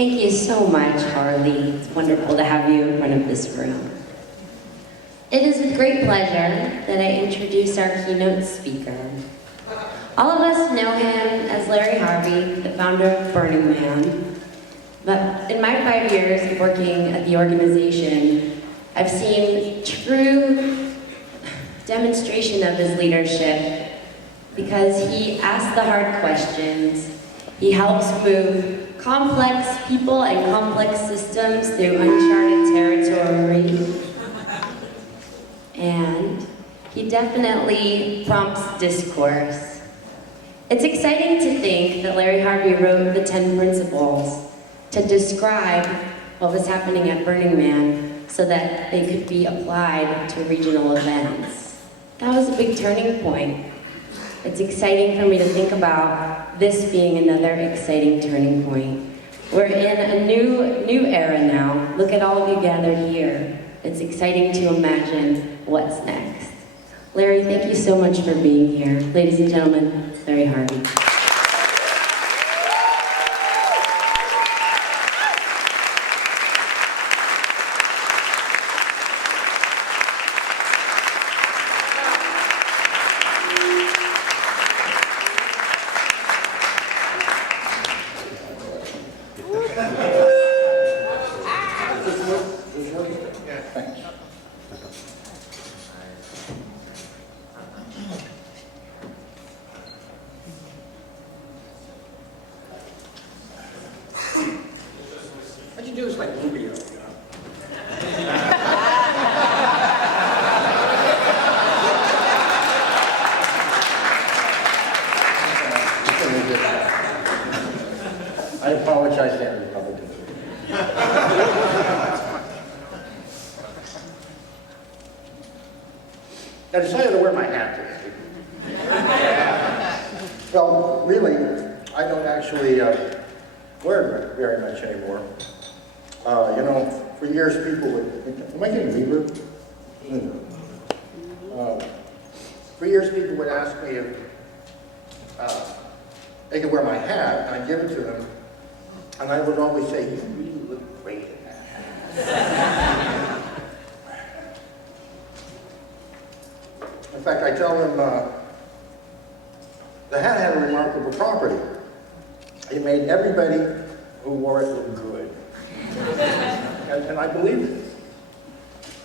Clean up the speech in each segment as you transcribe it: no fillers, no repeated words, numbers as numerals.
Thank you so much, Harley. It's wonderful to have you in front of this room. It is with great pleasure that I introduce our keynote speaker. All of us know him as Larry Harvey, the founder of Burning Man. But in my 5 years of working at the organization, I've seen true demonstration of his leadership because he asks the hard questions. He helps move complex people and complex systems through uncharted territory. And he definitely prompts discourse. It's exciting to think that Larry Harvey wrote the 10 principles to describe what was happening at Burning Man so that they could be applied to regional events. That was a big turning point. It's exciting for me to think about this being another exciting turning point. We're in a new era now. Look at all of you gathered here. It's exciting to imagine what's next. Larry, thank you so much for being here. Ladies and gentlemen, Larry Harvey. What you do is like Rubio, you know? I apologize to every Republican. I decided to wear my hat today. Well, really, I don't actually wear it very much anymore. You know, for years people would think, am I getting reverb? For years people would ask me if they could wear my hat, and I'd give it to them, and I would always say, you really look great in that. In fact, I tell them the hat had a remarkable property. It made everybody who wore it look good. And I believed it.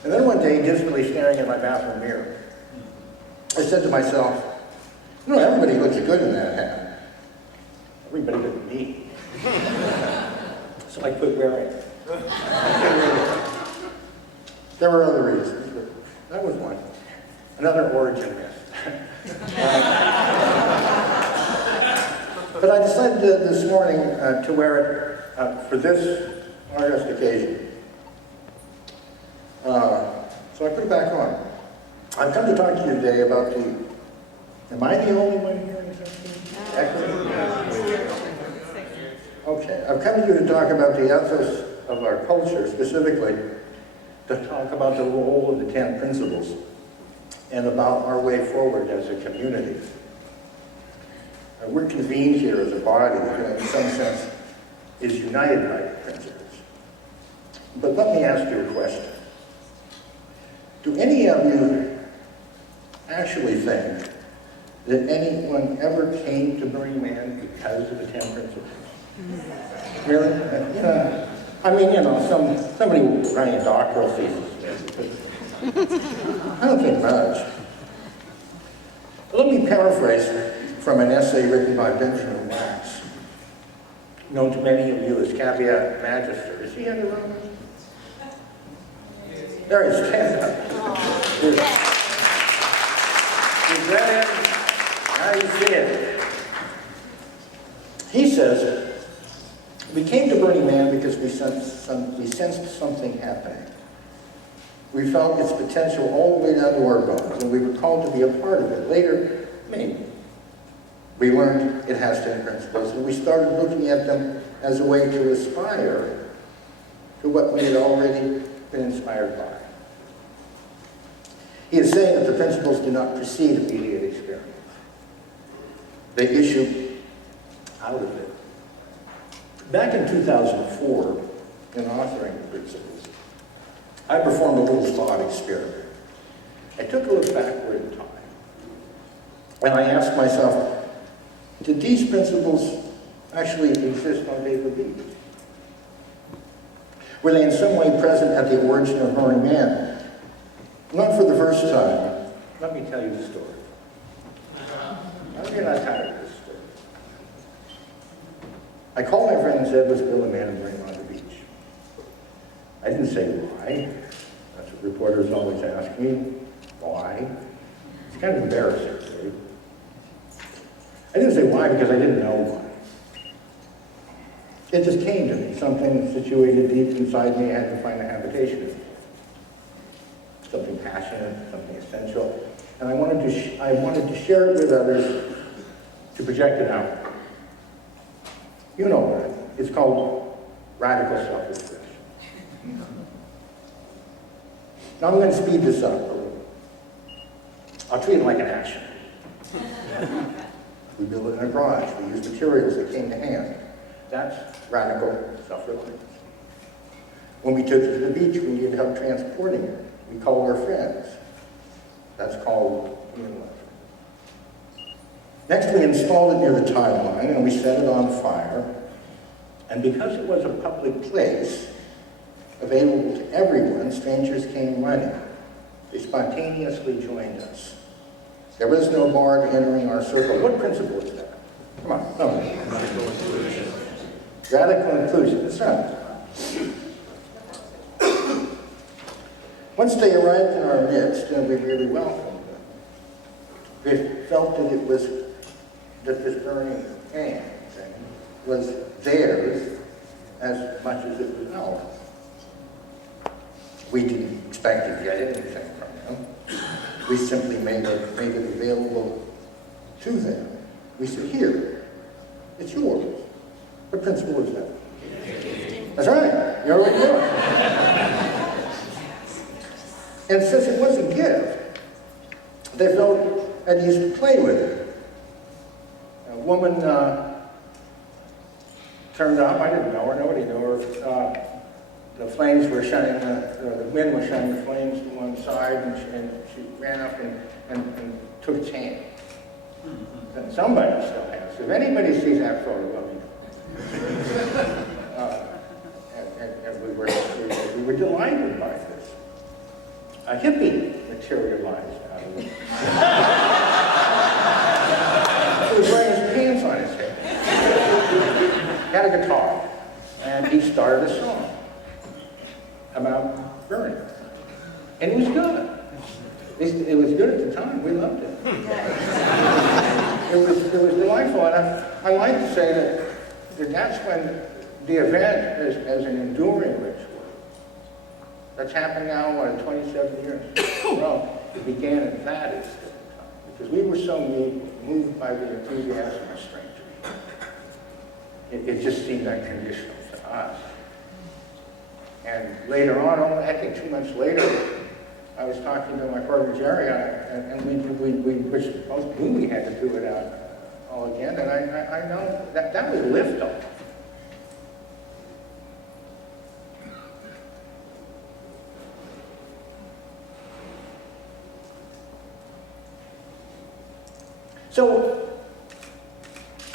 And then one day, dismally staring at my bathroom mirror, I said to myself, you know, everybody looks good in that hat. Everybody but me. So I quit wearing it. There were other reasons, but that was one. Another origin myth. But I decided this morning to wear it for this August occasion. So I put it back on. I've come to talk to you today about am I the only one hearing something? Okay, I've come to you to talk about the ethos of our culture, specifically to talk about the role of the 10 principles and about our way forward as a community. We're convened here as a body that in some sense is united by the principles. But let me ask you a question. Do any of you actually think that anyone ever came to Burning Man because of the 10 principles? Really? Yeah. I mean, you know, somebody writing a doctoral thesis. I don't think much. But let me paraphrase from an essay written by Benjamin Wax, known to many of you as Caveat Magister. Is he in the room? There he is. Stand up. Is that him? How do you see it? He says, we came to Burning Man because we sensed something happening. We felt its potential all the way down to our bones, and we were called to be a part of it. Later, maybe, we learned it has 10 principles, and we started looking at them as a way to aspire to what we had already been inspired by. He is saying that the principles do not precede immediate experience. They issue out of it. Back in 2004, in authoring the principles, I performed a little thought experiment. I took a look backward in time, and I asked myself, did these principles actually exist on paper beach? Were they in some way present at the origin of knowing man? Not for the first time. Let me tell you the story. You're not tired of this story. I called my friend and said, let's build a man and bring him on the beach. I didn't say why. That's what reporters always ask me. Why? It's kind of embarrassing, right? I didn't say why because I didn't know why. It just came to me, something situated deep inside me. I had to find a habitation for. Something passionate, something essential. And I wanted to share it with others, to project it out. You know what? It's called radical self-expression. Now I'm going to speed this up a little. I'll treat it like an action. We built it in a garage. We used materials that came to hand. That's radical self-reliance. When we took it to the beach, we needed help transporting it. We called our friends. That's called human life. Next, we installed it near the tide line, and we set it on fire. And because it was a public place, available to everyone, strangers came running. They spontaneously joined us. There was no bar to entering our circle. What principle is that? Come on, no. Radical inclusion. Radical inclusion, that's right. Once they arrived in our midst, we really welcomed them. We felt that this burning pan thing was theirs as much as it was ours. We didn't expect to get anything from them. We simply made it available to them. We said, here, it's yours. What principle is that? That's right, you're already doing it. And since it was a gift, they felt at ease to play with it. A woman turned up, I didn't know her, nobody knew her. The flames were shining, the wind was shining the flames to one side, and she ran up and took its hand. And somebody still has. If anybody sees that photo of me, and we were delighted by this. A hippie materialized out of it. He was wearing his pants on his head. He had a guitar, and he started a song about burning. And it was good. It was good at the time. We loved it. It was delightful. And I like to say that that's when the event as an enduring ritual. That's happened now, 27 years in a row. It began at that instant in time. Because we were so moved by the enthusiasm of strangers. It just seemed unconditional to us. And later on, I think 2 months later, I was talking to my partner Jerry, and we both knew we had to do it out all again. And I know that was liftoff. So,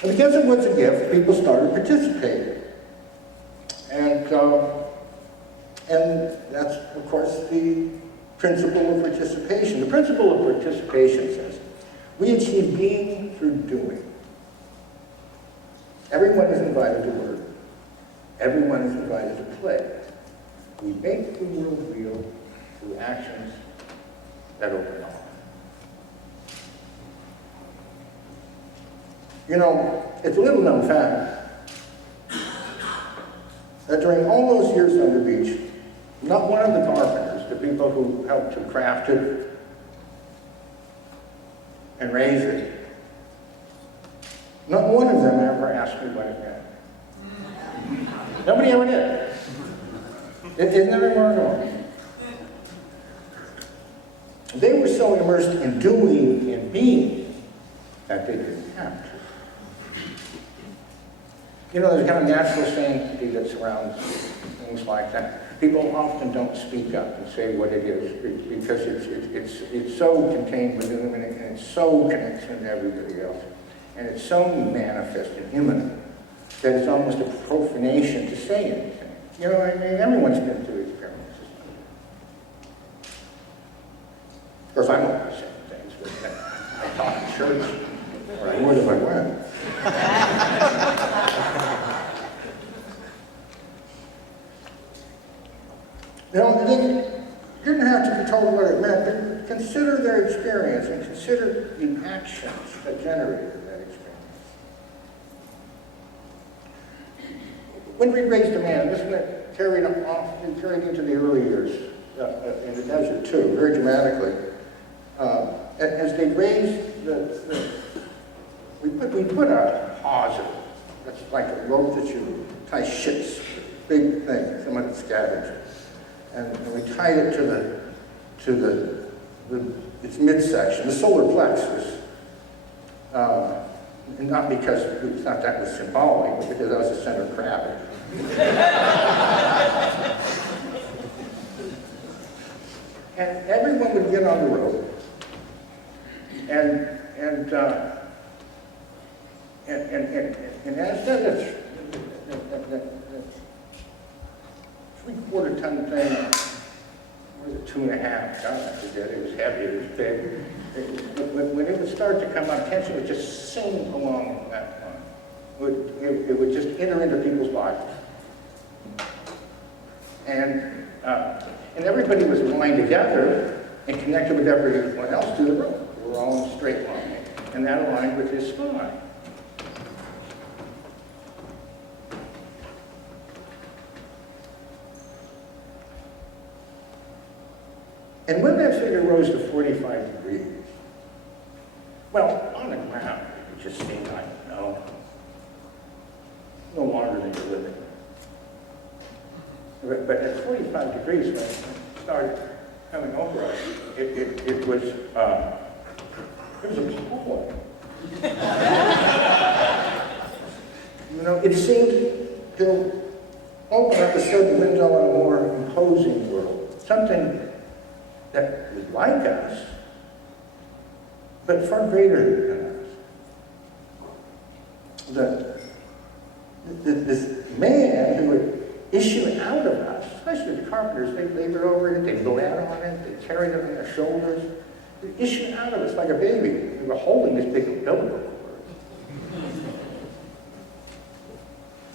because it was a gift, people started participating. And that's, of course, the principle of participation. The principle of participation says, we achieve being through doing. Everyone is invited to work. Everyone is invited to play. We make the world real through actions that open up. You know, it's a little known fact that during all those years on the beach, not one of the carpenters, the people who helped to craft it and raise it, not one of them ever asked me what it meant. Nobody ever did. Isn't that remarkable? They were so immersed in doing and being that they didn't have to. You know, there's kind of natural sanctity that surrounds things like that. People often don't speak up and say what it is because it's so contained within them, and it's so connected to everybody else. And it's so manifest and imminent that it's almost a profanation to say anything. You know, I mean, everyone's been through experiences. Of course, I'm always saying things, but I talk in church, or I would if I went. You know, they didn't have to be told what it meant, but consider their experience and consider the actions that generated that experience. When we raised a man, this went carried into the early years in the desert too, very dramatically. As they raised we put a hawser, that's like a rope that you tie ships, big thing, someone that scavenged. And we tied it to its midsection, the solar plexus. And not because we thought that was symbolic, but because that was the center of gravity. And everyone would get on the rope, and as that 3/4 ton thing, or was it 2.5? God, I forget. It was heavy. It was big. When it would start to come up, tension would just sing along that line. It would just enter into people's bodies, and everybody was aligned together and connected with everyone else to the rope. We were all in a straight line, and that aligned with his spine. And when that figure rose to 45 degrees, well, on the ground, it just seemed like, no longer than you're living. But at 45 degrees, when it started coming over us, it was appalling. You know, it seemed to open up a certain window on a more imposing world, something that was like us, but far greater than us. This man who would issue out of us, especially the carpenters, they labored over it, they bled on it, they carried it on their shoulders. They issued out of us like a baby. They were holding this big umbilical cord.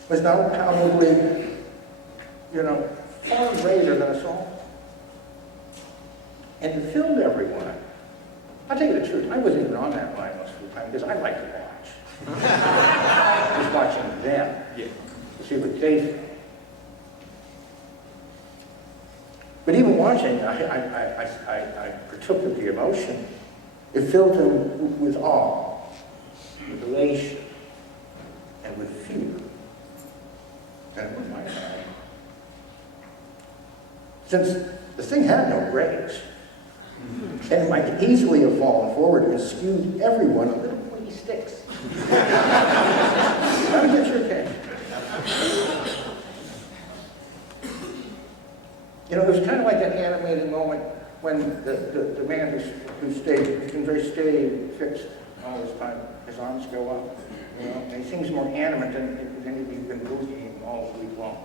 Was now probably, far greater than us all. And it filled everyone. I'll tell you the truth, I wasn't even on that line most of the time because I like to watch. Just watching them, to see what they feel. But even watching, I partook of the emotion. It filled him with awe, with elation, and with fear. And it was my time. Since the thing had no brakes, and it might easily have fallen forward and skewed everyone on little pointy sticks. How to get your attention. You know, it was kind of like that animated moment when the man who's been very steady, fixed all this time, his arms go up, and he seems more animate than he'd been moving all week long.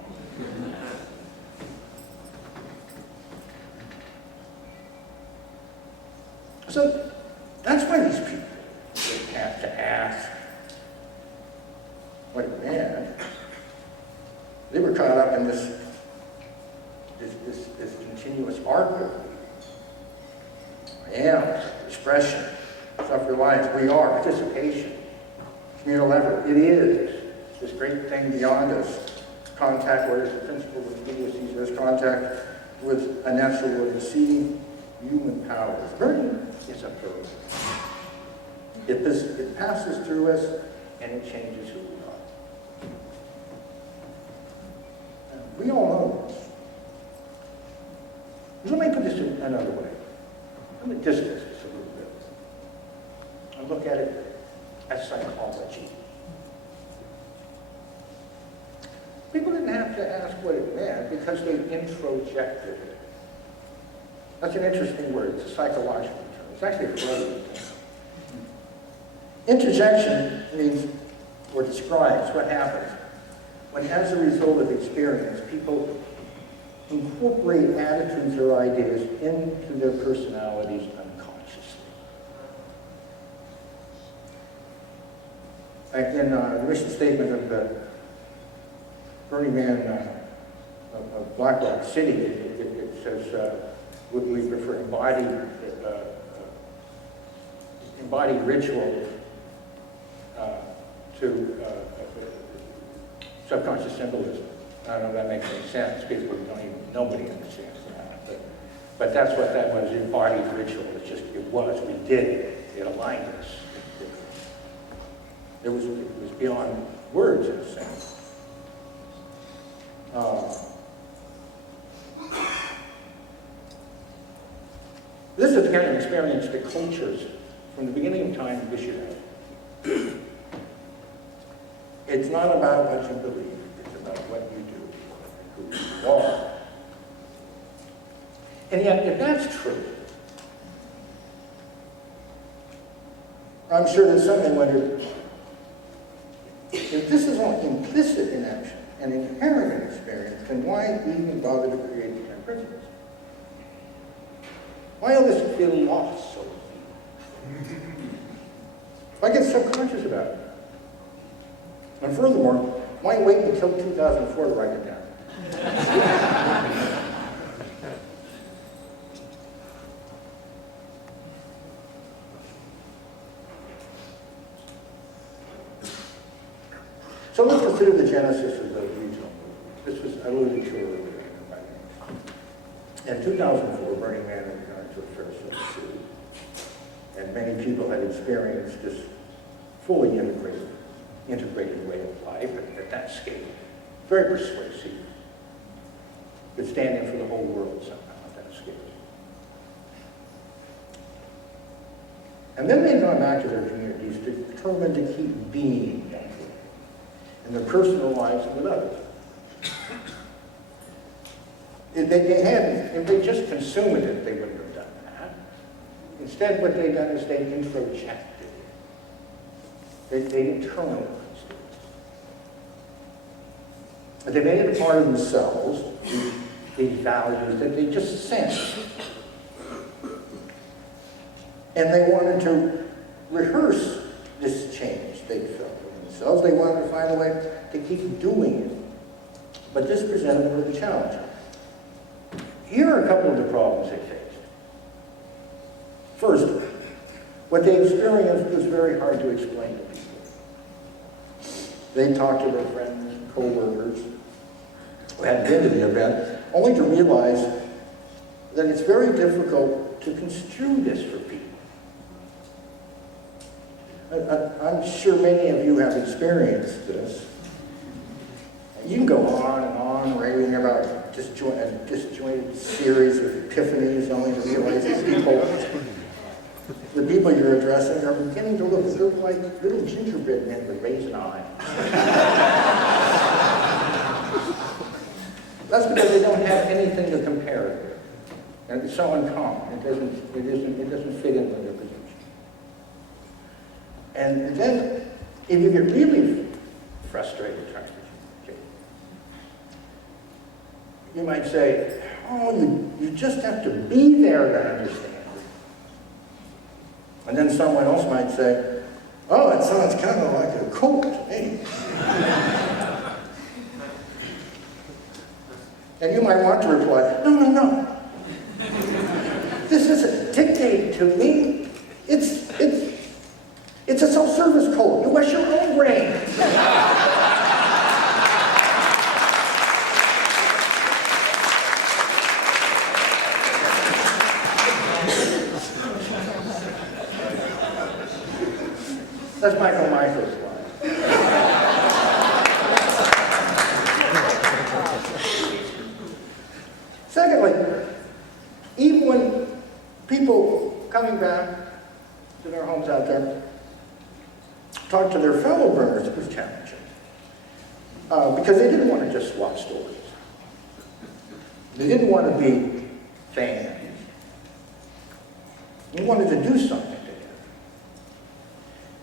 So that's why these people have to ask, what a man. They were caught up in this continuous arc of I am, expression, self-reliance, we are, participation, communal effort. It is this great thing beyond us. Contact, what is the principle of immediacy? There's contact with a natural world, exceeding human powers. Burden is a burden. It passes through us and it changes who we are. We all know this. Let me put this another way. Let me distance this a little bit. I look at it as psychology. didn't have to ask what it meant because they introjected it. That's an interesting word. It's a psychological term. It's actually a Freudian term. Interjection means, or describes what happens when, as a result of experience, people incorporate attitudes or ideas into their personalities unconsciously. In the mission statement of the Burning Man of Black Rock City, it says, we prefer embodied ritual to subconscious symbolism. I don't know if that makes any sense because nobody understands that. But that's what that was, embodied ritual. It was, we did it. It aligned us. It was beyond words in a sense. This is the kind of experience that cultures from the beginning of time wish you had. It's not about what you believe, it's about what you do, and who you are. And yet, if that's true, I'm sure that somebody wondered, if this is all implicit in action and inherent in experience, then why even bother to create the 10 principles? Why all this feel lost so easy? Why get subconscious about it? And furthermore, why wait until 2004 to write it down? So let's consider the genesis of the regional movement. This was alluded to earlier. In 2004, Burning Man had gone to a fair city, and many people had experienced this fully integrated way of life at that scale. Very persuasive. But standing for the whole world somehow at that scale. And then they'd gone back to their communities determined to keep being that way in their personal lives and with others. If they just consumed it, they wouldn't have done that. Instead, what they'd done is they introjected it. They internalized it. They made it a part of themselves, these values that they just sensed. And they wanted to rehearse this change they felt in themselves. They wanted to find a way to keep doing it. But this presented them with a challenge. Here are a couple of the problems they faced. First, what they experienced was very hard to explain to people. They talked to their friends and co-workers who had been to the event, only to realize that it's very difficult to construe this for people. I'm sure many of you have experienced this. You can go on and on raving about a disjointed series of epiphanies only to realize the people you're addressing are beginning to look like little gingerbread men with raisin eyes. That's because they don't have anything to compare it with. And it's so uncommon. It doesn't fit in with their position. And then, if you get really frustrated, you might say, oh, you just have to be there to understand it. And then someone else might say, oh, it sounds kind of like a cult to me. And you might want to reply, no. This isn't dictated to me. It's a self-service cult. You wash your own brain. That's Michael's line. Secondly, even when people coming back to their homes out there talk to their fellow burners, it was challenging. because they didn't want to just swap stories. They didn't want to be fans. They wanted to do something together.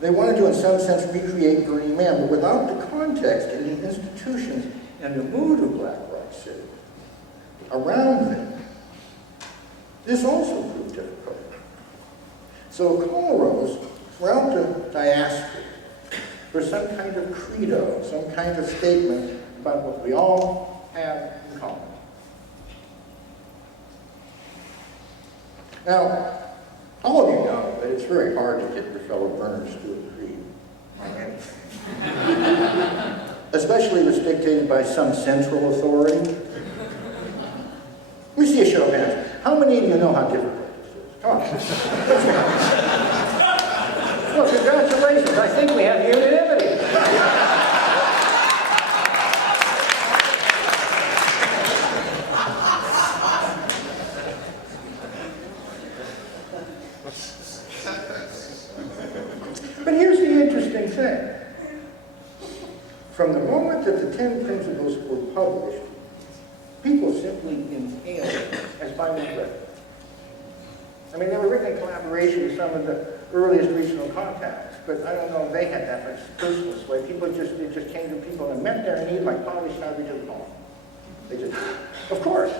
They wanted to, in some sense, recreate Burning Man, but without the context and the institutions and the mood of Black Rock City around them. This also proved difficult. So call arose throughout the diaspora for some kind of credo, some kind of statement about what we all have in common. Now, all of you know that it's very hard to get your fellow burners to agree on anything. Especially if it's dictated by some central authority. Let me see a show of hands. How many of you know how difficult this is? Come on. Well, congratulations. I think we have unanimity. But here's the interesting thing. From the moment that the 10 principles were published, people simply inhaled them as by regret. I mean, they were written in collaboration with some of the earliest regional contacts, but I don't know if they had that much personal sway. People just came to people and met their need like polished Harvey to the poem. They just, of course,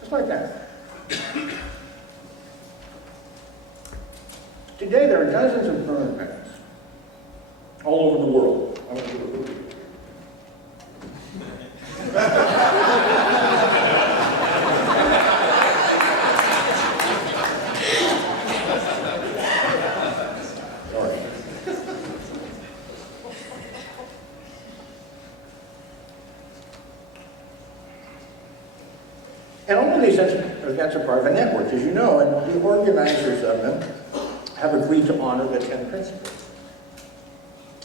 just like that. Today, there are dozens of burn events all over the world. And all of these events are part of a network, as you know, and the organizers of them have agreed to honor the 10 principles.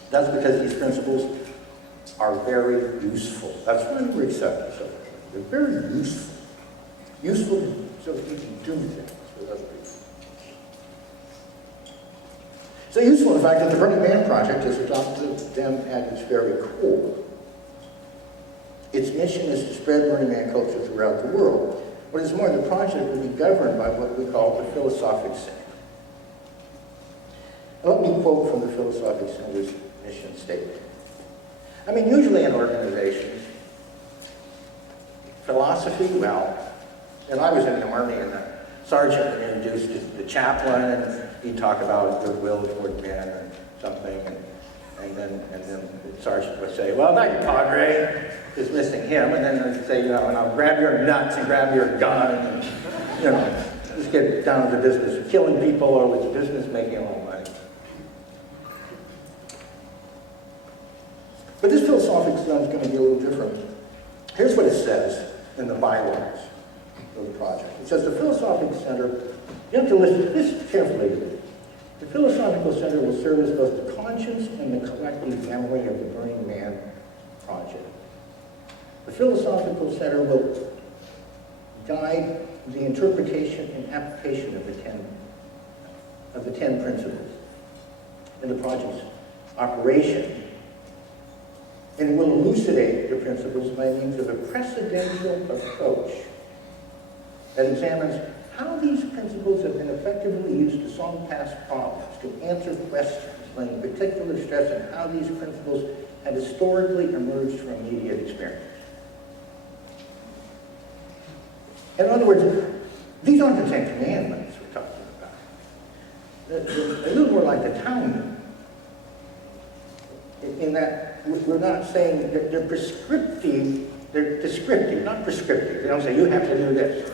That's because these principles are very useful. That's why we're accepted so. They're very useful. Useful so that you can do things with other people. So useful in fact that the Burning Man Project has adopted them at its very core. Its mission is to spread Burning Man culture throughout the world. What is more, the project will be governed by what we call the Philosophic Center. Let me quote from the Philosophic Center's mission statement. I mean, usually in organizations, philosophy, well, and I was in the Army, and the sergeant introduced the chaplain, and he'd talk about goodwill toward men or something, and then the sergeant would say, well, thank you, Padre, dismissing him, and then they'd say, you know, and I'll grab your nuts and grab your gun, and, you know, let's get down to business of killing people, or with business making a lot of money. But this philosophic stuff is going to be a little different. Here's what it says in the bylaws of the project. It says the Philosophic Center, you have to listen carefully. The Philosophical Center will serve as both the conscience and the collective memory of the Burning Man project. The Philosophical Center will guide the interpretation and application of the 10 principles in the project's operation, and it will elucidate the principles by means of a precedential approach that examines how these principles have been effectively used to solve past problems, to answer questions, laying particular stress on how these principles have historically emerged from immediate experience. In other words, these aren't the 10 Commandments we're talking about. They're a little more like the Talmud, in that we're not saying that they're prescriptive, they're descriptive, not prescriptive. They don't say, you have to do this.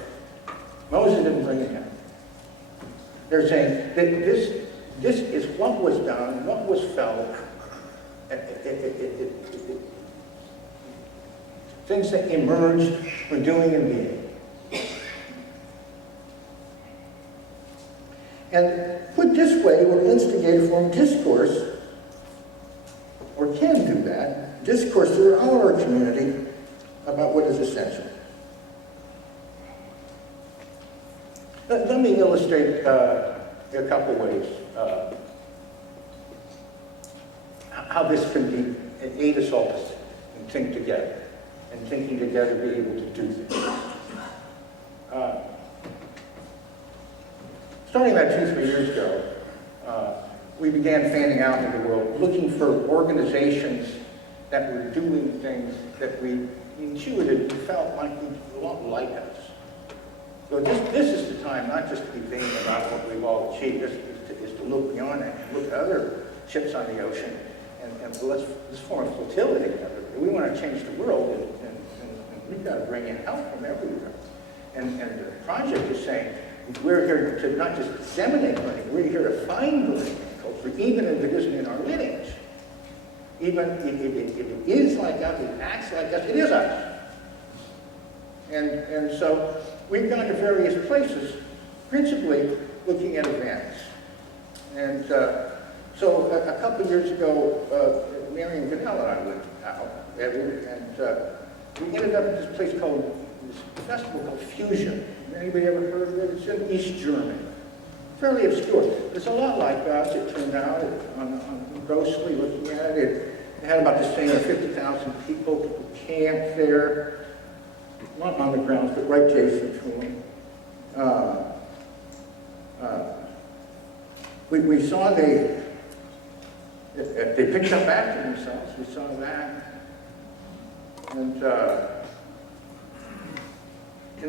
Moses didn't bring it down. They're saying that this is what was done, what was felt, things that emerged from doing and being. And put this way, will instigate a form of discourse, or can do that, discourse throughout our community about what is essential. Let me illustrate a couple ways how this can aid us all and think together. And thinking together, be able to do things. Starting about 2-3 years ago, we began fanning out into the world, looking for organizations that were doing things that we intuitively felt might be a lot like us. So this is the time not just to be vain about what we've all achieved, is to look beyond that and look at other ships on the ocean, and let's form a flotilla together. We want to change the world, and we've got to bring in help from everywhere. And the project is saying, we're here to not just disseminate learning, we're here to find learning culture, even if it isn't in our lineage. Even if it is like us, it acts like us, it is us. And so we've gone to various places, principally looking at events. And so a couple of years ago, Mary and Vanilla and I went out, and we ended up at this place called, this festival called Fusion. Anybody ever heard of it? It's in East Germany. Fairly obscure. It's a lot like us, it turned out, grossly looking at it. It had about the same 50,000 people camped there, not on the grounds, but right adjacent to them. We saw they picked up after themselves. We saw that. And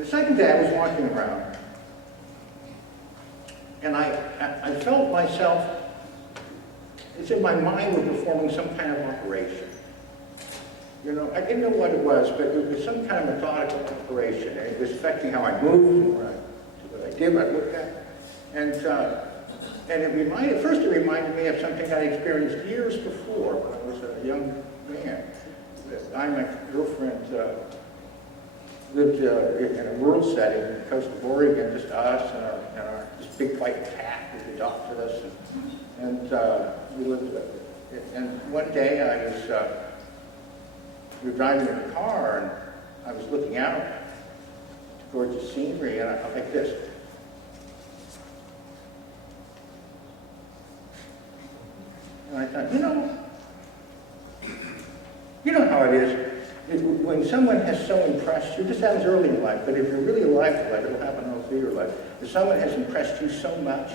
the second day I was walking around, and I felt myself, as if my mind was performing some kind of operation. You know, I didn't know what it was, but it was some kind of methodical operation. And it was affecting how I moved, what I did, what I looked at. And it reminded me of something I experienced years before when I was a young man. I and my girlfriend lived in a rural setting on the coast of Oregon, just us and our this big white cat who adopted us. And we lived with it. And one day we were driving in the car, and I was looking out at gorgeous scenery, and I felt like this. And I thought, you know how it is. When someone has so impressed you, this happens early in life, but if you're really alive to life, it'll happen all through your life. If someone has impressed you so much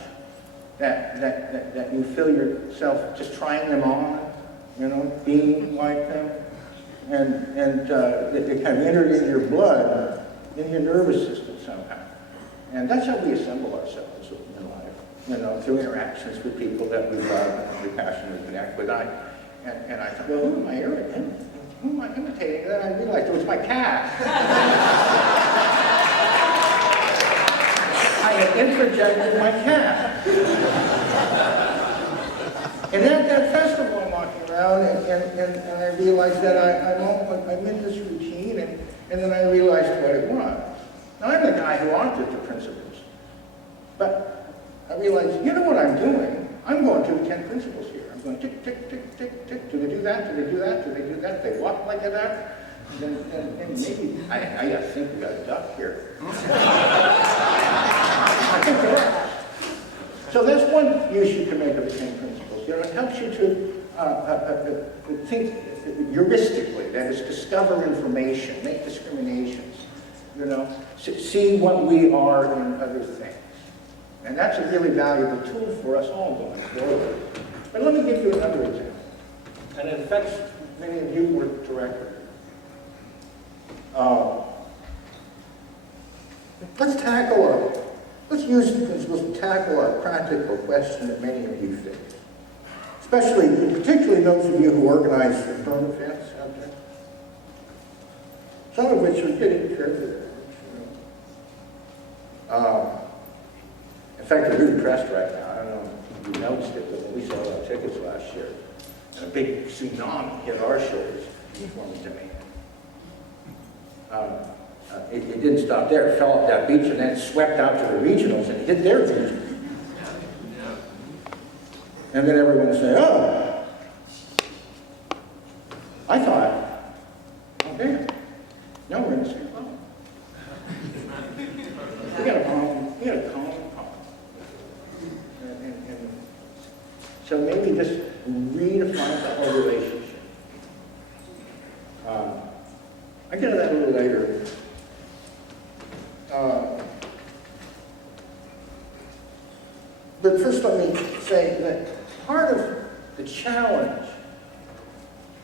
that you feel yourself just trying them on, being like them, and it kind of entered into your blood, in your nervous system somehow. And that's how we assemble ourselves in life, through interactions with people that we love and we passionately connect with. And I thought, well, who am I irritating? Who am I imitating? And then I realized it was my cat. I had interjected my cat. And at that festival, I'm walking around, and I realized that I'm in this routine, and then I realized what it was. Now, I'm the guy who authored the principles. But I realized, you know what I'm doing? I'm going through the 10 principles here. I'm going tick, tick, tick, tick, tick. Do they do that? Do they do that? Do they do that? Do they walk like that? And maybe, I think we got a duck here. I think there are. So that's one use you can make of the 10 principles. It helps you to think heuristically, that is, discover information, make discriminations, see what we are in other things. And that's a really valuable tool for us all going forward. But let me give you another example. And it affects many of you directly. Let's use the principles to tackle a practical question that many of you face. Particularly those of you who organize current events out there. Some of which are getting fairly large. In fact, we're really pressed right now. I don't know if you noticed it, but when we sold our tickets last year, and a big tsunami hit our shores, informing demand. It didn't stop there. It fell off that beach and then it swept out to the regionals and hit their region. And then everyone said, oh, I thought, okay, now we're in the same problem. We got a problem. We got a common problem. And so maybe just redefine the whole relationship. But first let me say that part of the challenge,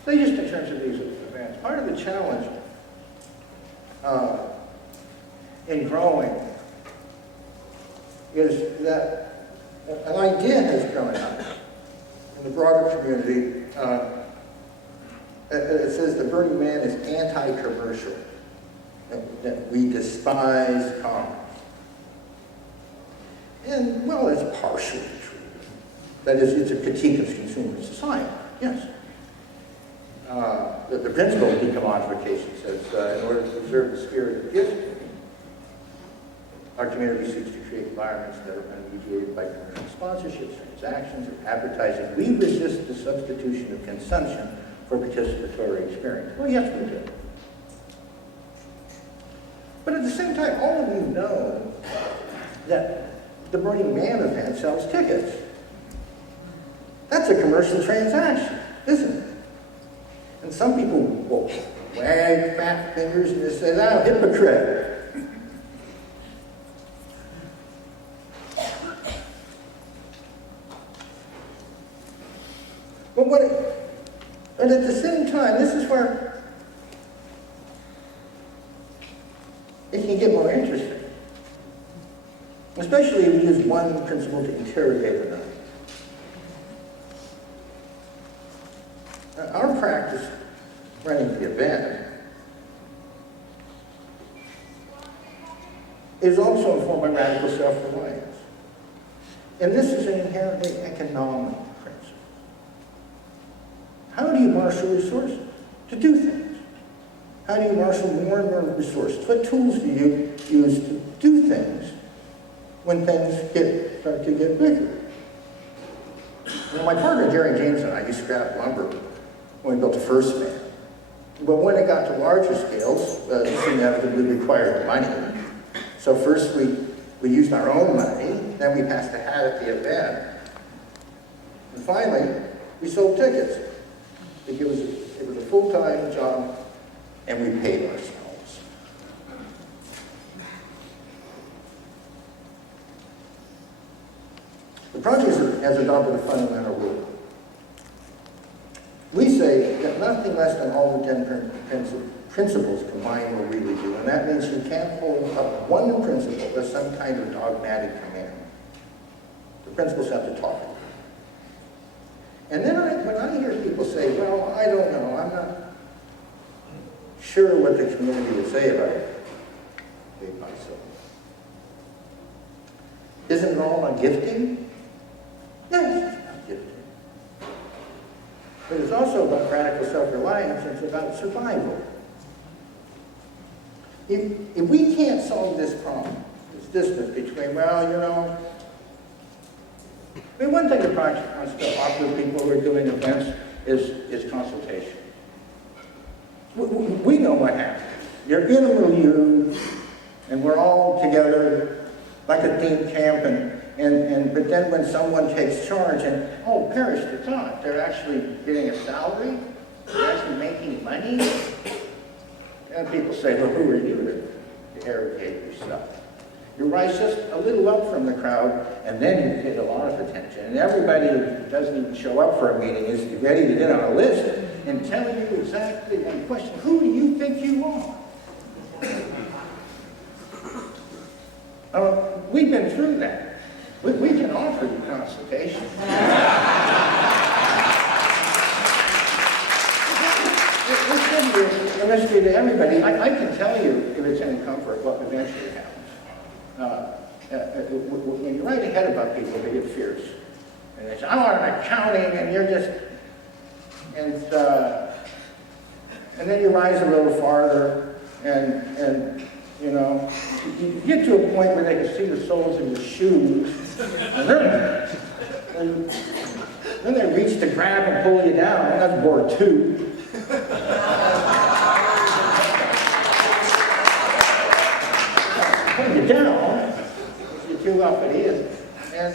say just in terms of these events, part of the challenge in growing is that an idea has grown up in the broader community. It says the Burning Man is anti-commercial, that we despise commerce. And, well, it's partially true. That is, it's a critique of consumer society, yes. The principle of decommodification says, in order to preserve the spirit of gift, our community seeks to create environments that are unmediated by commercial sponsorships, transactions, or advertising. We resist the substitution of consumption for participatory experience. Well, yes, we do. But at the same time, all of you know that the Burning Man event sells tickets. That's a commercial transaction, isn't it? And some people will wag fat fingers and they say, "Oh, hypocrite." But at the same time, this is where it can get more interesting. Especially if you use one principle to interrogate another. Our practice running the event is also informed by radical self-reliance. And this is an inherently economic principle. How do you marshal resources to do things? How do you marshal more and more resources? What tools do you use to do things when things start to get bigger? You know, my partner Jerry James and I used to scrap lumber when we built the first man. But when it got to larger scales, this inevitably required money. So first we used our own money, then we passed a hat at the event. And finally, we sold tickets. It was a full-time job, and we paid ourselves. The project has adopted a fundamental rule. We say that nothing less than all the 10 principles combined will really do, and that means you can't hold up one principle as some kind of dogmatic command. The principles have to talk. And then when I hear people say, "Well, I don't know, I'm not sure what the community would say about it," I hate myself. Isn't it all on gifting? Yes, it's about gifting. But it's also about radical self-reliance, it's about survival. If we can't solve this problem, this distance between, well, you know, I mean, one thing the project wants to offer people who are doing events is consultation. We know what happens. You're in a milieu, and we're all together like a team camp, but then when someone takes charge and, oh, perish the thought, they're actually getting a salary, they're actually making money, and people say, well, who are you to arrogate yourself? You rise just a little up from the crowd, and then you get a lot of attention. And everybody who doesn't even show up for a meeting is ready to get on a list and tell you exactly one question. Who do you think you are? We've been through that. We can offer you consultation. It must be to everybody. I can tell you, if it's any comfort, what eventually happens. When you write ahead about people, they get fierce. And they say, I want an accounting, and you're just... And then you rise a little farther, and you know, you get to a point where they can see the soles of your shoes, and then they reach to grab and pull you down, and that's board 2. Pull you down, you feel off it is. And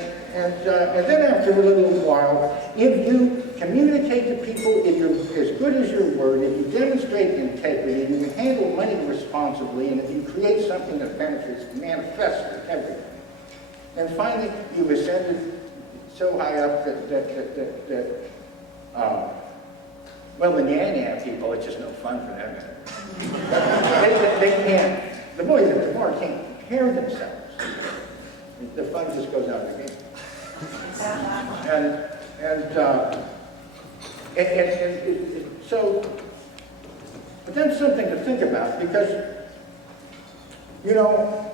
then after a little while, if you communicate to people, if you're as good as your word, if you demonstrate integrity, if you can handle money responsibly, and if you create something that benefits, manifests with everything, And finally, you ascended so high up well, the Yan people, it's just no fun for them. They can't, the boys at the bar can't compare themselves. The fun just goes out of the game. So, but that's something to think about because, you know,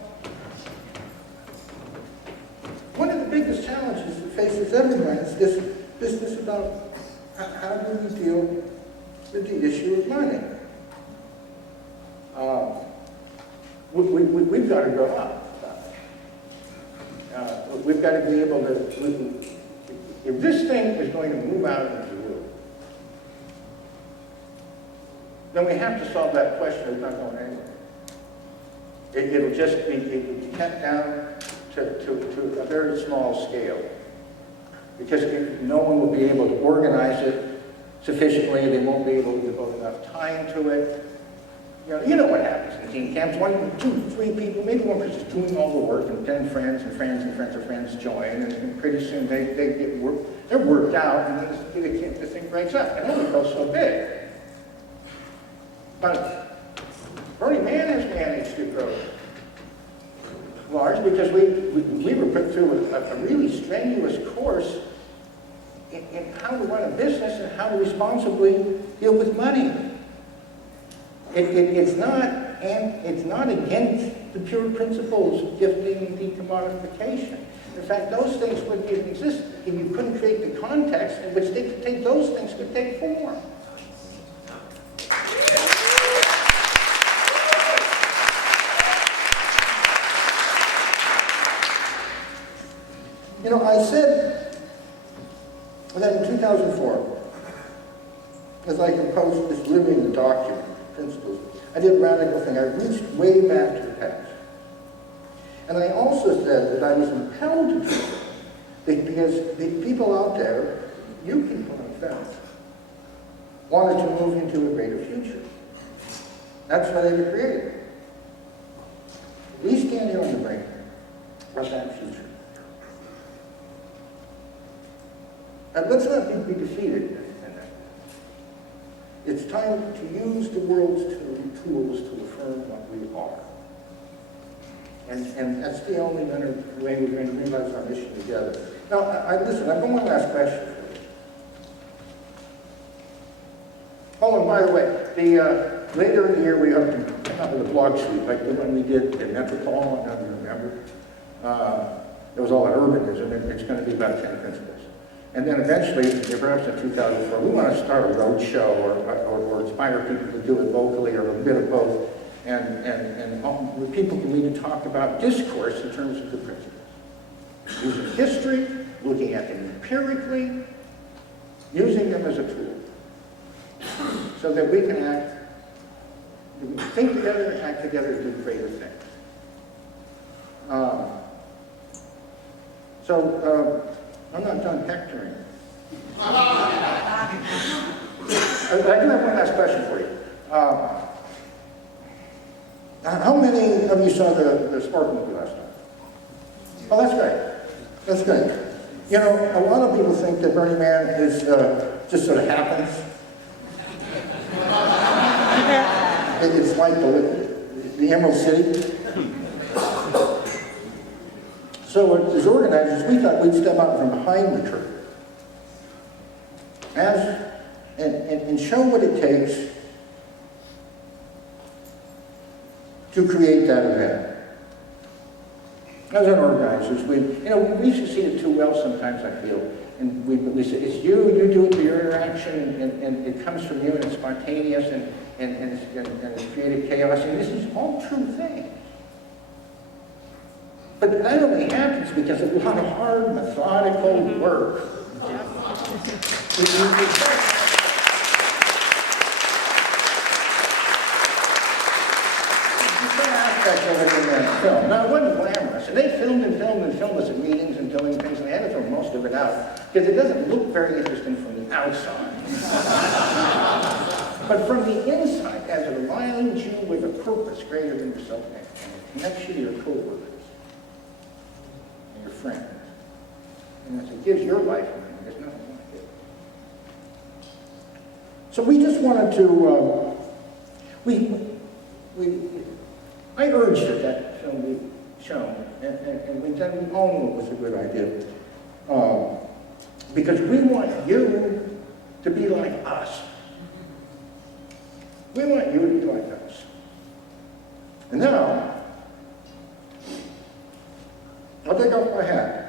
one of the biggest challenges that faces everyone is this business about how do we deal with the issue of money. We've got to grow up. We've got to be able to, if this thing is going to move out into the world, then we have to solve that question. It's not going anywhere. It'll just be kept down to a very small scale. Because no one will be able to organize it sufficiently, they won't be able to devote enough time to it. You know what happens in teen camps. 1, 2, 3 people, maybe one person's doing all the work, and 10 friends and friends and friends of friends join, and pretty soon they get they're worked out, and then the thing breaks up. It only goes so big. But Burning Man has managed to grow large because we were put through a really strenuous course in how to run a business and how to responsibly deal with money. It's not against the pure principles of gifting and decommodification. In fact, those things wouldn't even exist if you couldn't create the context in which those things could take form. You know, I said that in 2004, as I composed this living document, principles, I did a radical thing. I reached way back to the past. And I also said that I was impelled to do it because the people out there, you people in fact, wanted to move into a greater future. That's why they were created. We stand here on the brink of that future. And let's not be defeated in that. It's time to use the world's tools to affirm what we are. And that's the only way we're going to realize our mission together. Now, listen, I've got one last question for you. Oh, and by the way, later in the year we hope to come up with a blog suite like the one we did in Metropole, I don't know if you remember. It was all about urbanism, and it's going to be about 10 principles. And then eventually, perhaps in 2004, we want to start a road show or inspire people to do it locally or a bit of both. And people can need to talk about discourse in terms of the principles. Using history, looking at them empirically, using them as a tool. So that we can think together and act together to do greater things. I'm not done hectoring. I do have one last question for you. How many of you saw the sport movie last night? Oh, that's great. That's great. You know, a lot of people think that Burning Man is just sort of happens. It's like the Emerald City. So as organizers, we thought we'd step out from behind the curtain and show what it takes to create that event. As an organizers, we succeeded too well sometimes, I feel. And we say, it's you do it through your interaction, and it comes from you, and it's spontaneous, and it's created chaos, and this is all true things. But that only happens because of a lot of hard, methodical work. Now, it wasn't glamorous, and they filmed us at meetings and doing things, and they had to throw most of it out, because it doesn't look very interesting from the outside. But from the inside, as it aligns you with a purpose greater than yourself and connects you to your co-workers, and your friend. And as it gives your life meaning, there's nothing like it. So we just wanted to, I urged that that film be shown, and we all knew it was a good idea. Because we want you to be like us. We want you to be like us. And now, I'll take off my hat.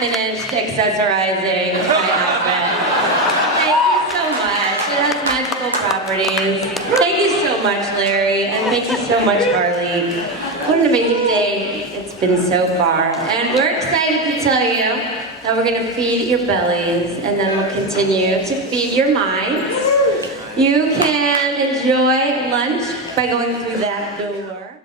Finished accessorizing my outfit. Thank you so much. It has magical properties. Thank you so much, Larry, and thank you so much, Harley. What an amazing day it's been so far. And we're excited to tell you that we're going to feed your bellies, and then we'll continue to feed your minds. You can enjoy lunch by going through that door.